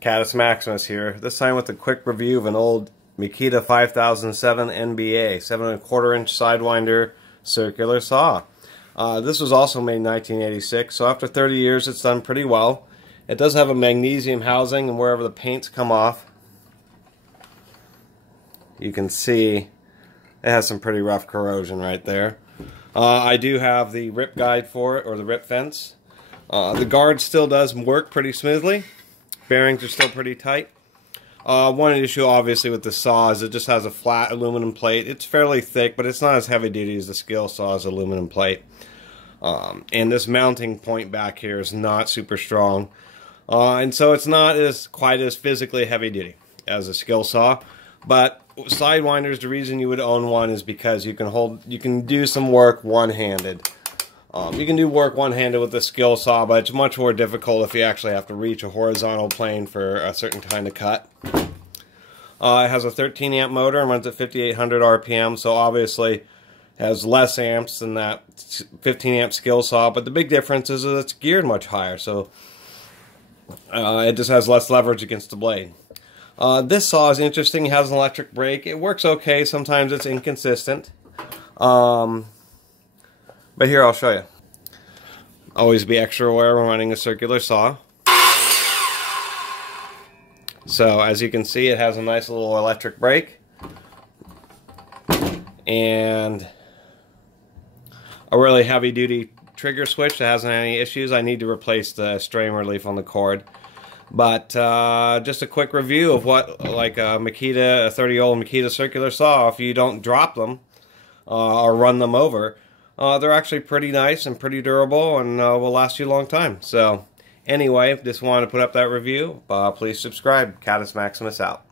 Catus Maximus here, this time with a quick review of an old Makita 5007 NBA 7¼ inch Sidewinder circular saw. This was also made in 1986, so after 30 years it's done pretty well. It does have a magnesium housing, and wherever the paints come off, you can see it has some pretty rough corrosion right there. I do have the rip guide for it, or the rip fence. The guard still does work pretty smoothly. Bearings are still pretty tight. One issue obviously with the saw is it just has a flat aluminum plate. It's fairly thick, but it's not as heavy duty as the skill saw's aluminum plate. And this mounting point back here is not super strong. And so it's not quite as physically heavy duty as a skill saw. But Sidewinders, the reason you would own one is because you can do some work one-handed. You can do work one-handed with the skill saw, but it's much more difficult if you actually have to reach a horizontal plane for a certain kind of cut. It has a 13 amp motor and runs at 5800 RPM, so obviously has less amps than that 15 amp skill saw, but the big difference is that it's geared much higher, so it just has less leverage against the blade. This saw is interesting. It has an electric brake. It works okay. Sometimes it's inconsistent. But here, I'll show you. Always be extra aware when running a circular saw. So, as you can see, it has a nice little electric brake. And a really heavy-duty trigger switch that hasn't had any issues. I need to replace the strain relief on the cord. But just a quick review of what, like a 30-year-old Makita circular saw, if you don't drop them or run them over, they're actually pretty nice and pretty durable and will last you a long time. So anyway, just wanted to put up that review. Please subscribe. Catus Maximus out.